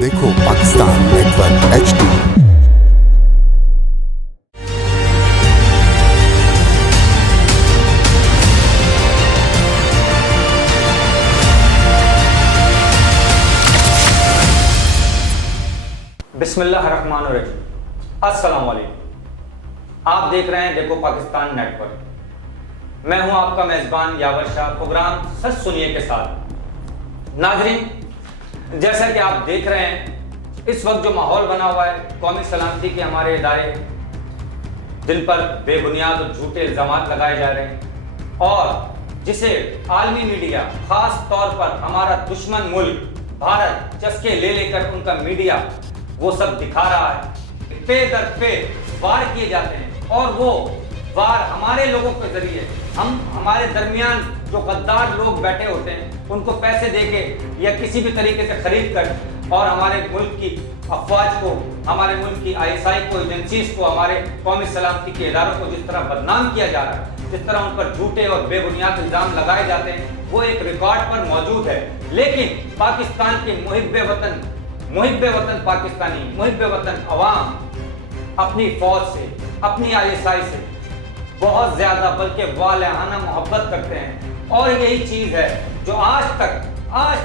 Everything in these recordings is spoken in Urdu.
دیکھو پاکستان نیٹ ورک HD۔ بسم اللہ الرحمن الرحیم۔ السلام علیکم، آپ دیکھ رہے ہیں دیکھو پاکستان نیٹ ورک۔ میں ہوں آپ کا میزبان یاور شاہ، پروگرام سچ سنیے کے ساتھ۔ ناظرین، جیسا کہ آپ دیکھ رہے ہیں اس وقت جو ماحول بنا ہوا ہے، قومی سلامتی کے ہمارے ادارے جن پر بے بنیاد اور جھوٹے الزامات لگائے جا رہے ہیں، اور جسے عالمی میڈیا خاص طور پر ہمارا دشمن ملک بھارت چسکے لے لے کر ان کا میڈیا وہ سب دکھا رہا ہے، پے در پے وار کیے جاتے ہیں، اور وہ وار ہمارے لوگوں کے ذریعے ہمارے درمیان جو غدار لوگ بیٹھے ہوتے ہیں ان کو پیسے دے کے یا کسی بھی طریقے سے خرید کر، اور ہمارے ملک کی افواج کو، ہمارے ملک کی ISI کو، ایجنسیز کو، ہمارے قومی سلامتی کے اداروں کو جس طرح بدنام کیا جا رہا ہے، جس طرح ان پر جھوٹے اور بے بنیاد الزام لگائے جاتے ہیں، وہ ایک ریکارڈ پر موجود ہے۔ لیکن پاکستان کے محب وطن پاکستانی، محب وطن عوام اپنی فوج سے، اپنی ISI سے بہت زیادہ بلکہ والہانہ محبت کرتے ہیں، اور یہی چیز ہے جو آج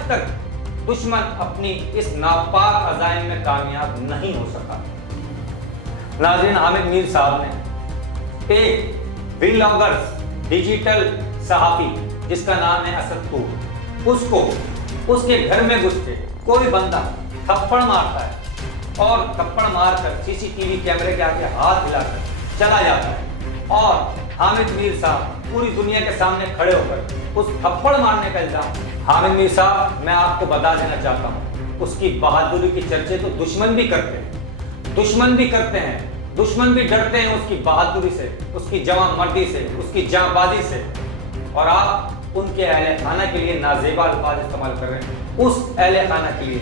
تک دشمن اپنی اس ناپاک عزائم میں کامیاب نہیں ہو سکا۔ ناظرین، حامد میر صاحب نے ایک ولاگرز ڈیجیٹل صحافی جس کا نام ہے اسد طور، اس کے گھر میں گھس کے کوئی بندہ تھپڑ مارتا ہے، اور تھپڑ مار کر CCTV کیمرے کے آگے ہاتھ ہلا کر چلا جاتا ہے، اور حامد میر صاحب پوری دنیا کے سامنے کھڑے ہو کر اس تھپڑ مارنے کا الزام۔ حامد میر صاحب، میں آپ کو بتا دینا چاہتا ہوں، اس کی بہادری کی چرچے تو دشمن بھی کرتے ہیں، دشمن بھی ڈرتے ہیں اس کی بہادری سے، اس کی جواں مردی سے، اس کی جاں بازی سے، اور آپ ان کے اہل خانہ کے لیے نازیبا الفاظ استعمال کر رہے ہیں۔ اس اہل خانہ کے لیے،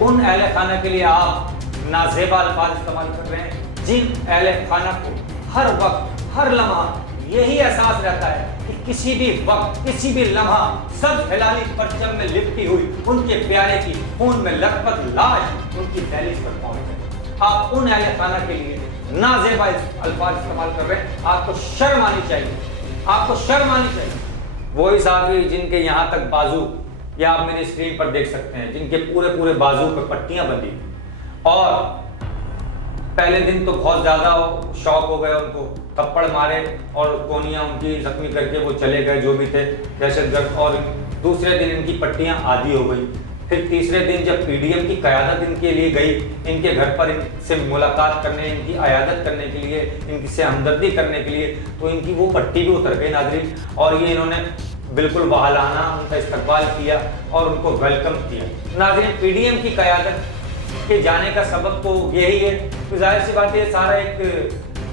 ان اہل خانہ کے لیے آپ نازیبا الفاظ استعمال کر رہے ہیں جن اہل خانہ کو ہر وقت، ہر لمحہ یہی احساس رہتا ہے کہ کسی بھی وقت، کسی بھی لمحہ سبز ہلالی پرچم میں لپٹی ہوئی ان کے پیارے کی خون میں لثپت لاش ان کی دہلیز پر پہنچ گئی۔ آپ ان اہل خانہ کے لیے نازیبا الفاظ استعمال کر رہے ہیں، آپ کو شرم آنی چاہیے، آپ کو شرم آنی چاہیے۔ وہی صحافی جن کے یہاں تک بازو، یا آپ میری اسکرین پر دیکھ سکتے ہیں، جن کے پورے بازو پہ پٹیاں بندھی، اور پہلے دن تو بہت زیادہ شوق ہو گئے، ان کو تھپڑ مارے اور کونیاں ان کی زخمی کر کے وہ چلے گئے جو بھی تھے دہشت گرد، اور دوسرے دن ان کی پٹیاں عادی ہو گئی۔ پھر تیسرے دن جب PDM کی قیادت ان کے لیے گئی، ان کے گھر پر ان سے ملاقات کرنے، ان کی عیادت کرنے کے لیے، ان سے ہمدردی کرنے کے لیے، تو ان کی وہ پٹی بھی اتر گئی ناظرین، اور یہ انہوں نے بالکل والہانہ ان کا استقبال کیا اور ان کو ویلکم کیا۔ ناظرین، PDM کی قیادت کے جانے کا سبب تو یہی ہے، تو ظاہر سی بات ہے سارا ایک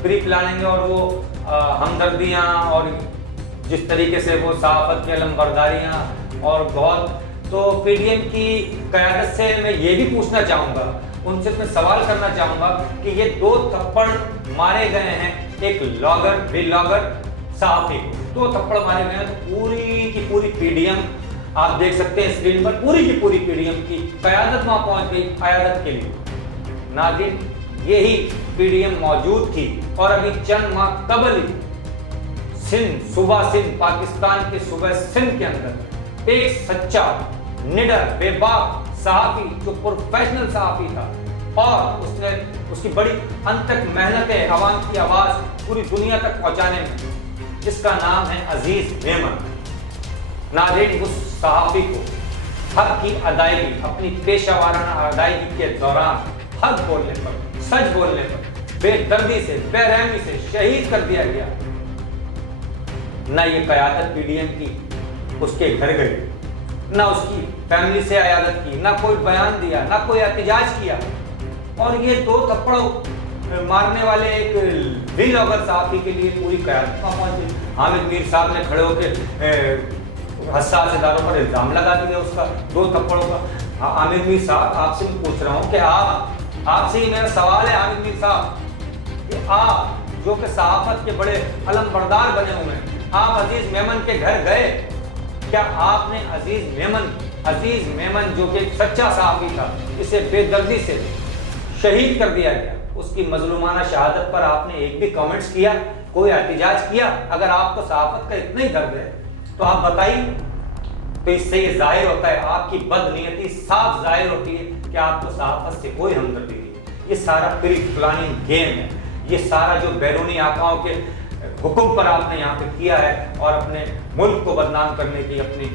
پری پلاننگ ہے، اور وہ ہمدردیاں اور جس طریقے سے وہ صحافت کی علمبرداریاں، اور بہت تو PDM کی قیادت سے میں یہ بھی پوچھنا چاہوں گا، ان سے میں سوال کرنا چاہوں گا کہ یہ 2 تھپڑ مارے گئے ہیں ایک ولاگر صحافی کو، 2 تھپڑ مارے گئے ہیں، تو پوری کی پوری PDM آپ دیکھ سکتے ہیں اسکرین پر، پوری کی پوری PDM کی قیادت وہاں پہنچ گئی عیادت کے لیے۔ ناظرین، یہی PDM موجود تھی، اور ابھی چند ماہ قبل پاکستان کے صوبہ سندھ کے اندر ایک سچا، نڈر، بے باک صحافی جو پروفیشنل صحافی تھا، اور اس کی بڑی انتھک محنت ہے عوام کی آواز پوری دنیا تک پہنچانے میں، جس کا نام ہے عزیز میمن۔ ناظرین، اس صحافی کو حق کی ادائیگی، اپنی پیشہ وارانہ ادائیگی کے دوران حق بولنے پر، سچ بولنے پر بے دردی سے، بے رحمی سے شہید کر دیا گیا۔ نہ یہ قیادت PDM کی اس کے گھر گئی، نہ اس کی فیملی سے عیادت کی، نہ کوئی بیان دیا، نہ کوئی احتجاج کیا، اور یہ 2 تھپڑ مارنے والے ایک ولاگر صحافی کے لیے پوری قیادت وہاں پہنچ گئی۔ حامد میر صاحب نے کھڑے ہو کے حساس اداروں پر الزام لگا دیا اس کا 2 تھپڑوں کا۔ حامد میر صاحب، آپ سے میں پوچھ رہا ہوں کہ آپ سے ہی میرا سوال ہے حامد میر صاحب، کہ آپ جو کہ صحافت کے بڑے علم بردار بنے ہوئے ہیں، آپ عزیز میمن کے گھر گئے، کیا آپ نے عزیز میمن عزیز میمن جو کہ ایک سچا صحافی تھا، اسے بے دردی سے شہید کر دیا گیا۔ اس کی مظلومانہ شہادت پر آپ نے ایک بھی کامنٹس کیا، کوئی احتجاج کیا؟ اگر آپ کو صحافت کا اتنا ہی درد ہے تو آپ بتائیے۔ تو اس سے یہ ظاہر ہوتا ہے، آپ کی بد نیتی صاف ظاہر ہوتی ہے کہ آپ کو صحافت سے کوئی ہمدردی نہیں ہے۔ یہ سارا پری پلاننگ گیم ہے، یہ سارا جو بیرونی آقاؤں کے حکم پر آپ نے یہاں پہ کیا ہے اور اپنے ملک کو بدنام کرنے کی، اپنی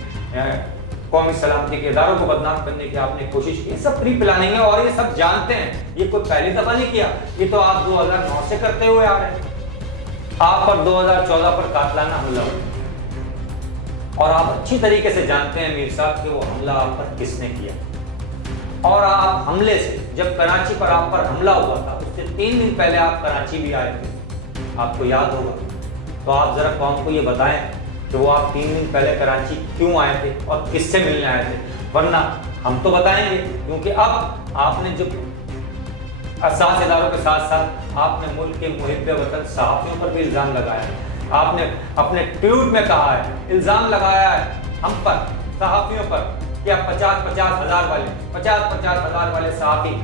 قومی سلامتی کے اداروں کو بدنام کرنے کی آپ نے کوشش کی، یہ سب پری پلاننگ ہے اور یہ سب جانتے ہیں۔ یہ کوئی پہلی دفعہ نہیں کیا، یہ تو آپ 2009 سے کرتے ہوئے آ رہے ہیں۔ آپ پر 2014 پر قاتلانہ حملہ ہوا اور آپ اچھی طریقے سے جانتے ہیں میر صاحب کہ وہ حملہ آپ پر کس نے کیا، اور آپ حملے سے، جب کراچی پر آپ پر حملہ ہوا تھا اس سے 3 دن پہلے آپ کراچی بھی آئے تھے، آپ کو یاد ہوگا۔ تو آپ ذرا قوم کو یہ بتائیں کہ وہ آپ 3 دن پہلے کراچی کیوں آئے تھے اور کس سے ملنے آئے تھے، ورنہ ہم تو بتائیں گے، کیونکہ اب آپ نے جو اساس اداروں کے ساتھ ساتھ آپ نے ملک کے محب وطن صحافیوں پر بھی الزام لگایا ہے۔ آپ نے اپنے ٹویٹ میں کہا ہے، الزام لگایا ہے ہم پر، صحافیوں پر، کہ اب 50,000 والے صحافی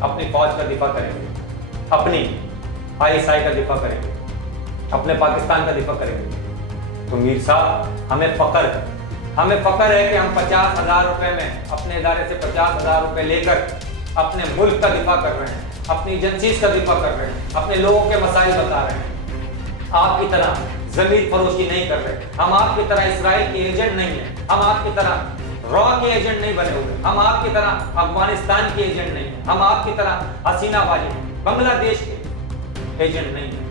اپنی فوج کا دفاع کریں گے، اپنی ISI کا دفاع کریں گے، اپنے پاکستان کا دفاع کریں گے۔ تو میر صاحب ہمیں فخر ہے کہ ہم 50,000 روپے میں اپنے ادارے سے 50,000 روپے لے کر اپنے ملک کا دفاع کر رہے ہیں، اپنی ایجنسیز کا دفاع کر رہے ہیں، اپنے لوگوں کے مسائل بتا رہے ہیں۔ آپ کی طرح ضمیر فروشی نہیں کر رہے، ہم آپ کی طرح اسرائیل کے ایجنٹ نہیں ہیں، ہم آپ کی طرح را کے ایجنٹ نہیں بنے ہوئے، ہم آپ کی طرح افغانستان کے ایجنٹ نہیں ہیں، ہم آپ کی طرح حسینہ والی بنگلہ دیش کے ایجنٹ نہیں ہیں،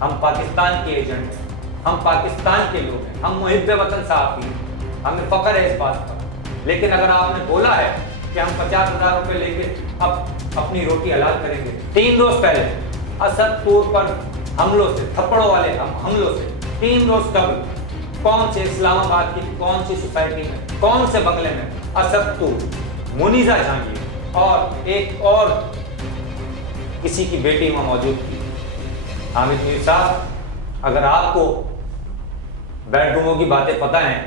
ہم پاکستان کے ایجنٹ ہیں، ہم پاکستان کے لوگ ہیں، ہم محب وطن صحافی ہیں، ہمیں فخر ہے اس بات پر۔ لیکن اگر آپ نے بولا ہے کہ ہم 50,000 روپے لے کے اب اپنی روٹی حلال کریں گے، 3 روز پہلے اسد طور پر حملوں سے، تھپڑوں والے حملوں سے 3 روز قبل کون سے اسلام آباد کی کون سی سوسائٹی میں، کون سے بنگلے میں اسد طور، منیزہ جہانگیر اور ایک اور کسی کی بیٹی وہاں موجود تھی۔ حامد میر صاحب، اگر آپ کو بیڈ روموں کی باتیں پتہ ہیں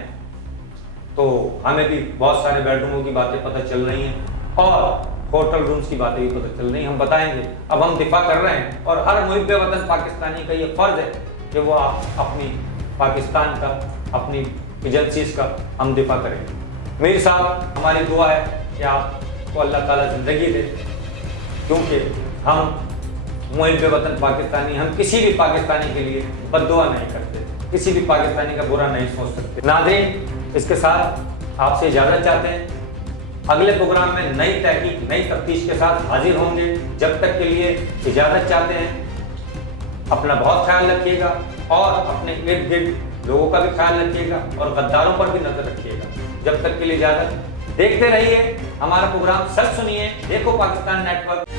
تو ہمیں بھی بہت سارے بیڈ روموں کی باتیں پتہ چل رہی ہیں اور ہوٹل رومز کی باتیں بھی پتہ چل رہی ہیں، ہم بتائیں گے۔ اب ہم دفاع کر رہے ہیں اور ہر محب وطن پاکستانی کا یہ فرض ہے کہ وہ اپنی پاکستان کا، اپنی ایجنسیز کا ہم دفاع کریں گے۔ میر صاحب، ہماری دعا ہے کہ آپ کو اللہ تعالیٰ زندگی دے، کیونکہ ہم محب وطن پاکستانی، ہم کسی بھی پاکستانی کے لیے بد دعا نہیں کرتے، کسی بھی پاکستانی کا برا نہیں سوچ سکتے۔ ناظرین، اس کے ساتھ آپ سے اجازت چاہتے ہیں، اگلے پروگرام میں نئی تحقیق، نئی تفتیش کے ساتھ حاضر ہوں گے۔ جب تک کے لیے اجازت چاہتے ہیں، اپنا بہت خیال رکھیے گا اور اپنے ارد گرد لوگوں کا بھی خیال رکھیے گا اور غداروں پر بھی نظر رکھیے گا۔ جب تک کے لیے اجازت، دیکھتے رہیے ہمارا پروگرام، سچ سنیے، دیکھو پاکستان نیٹ ورک۔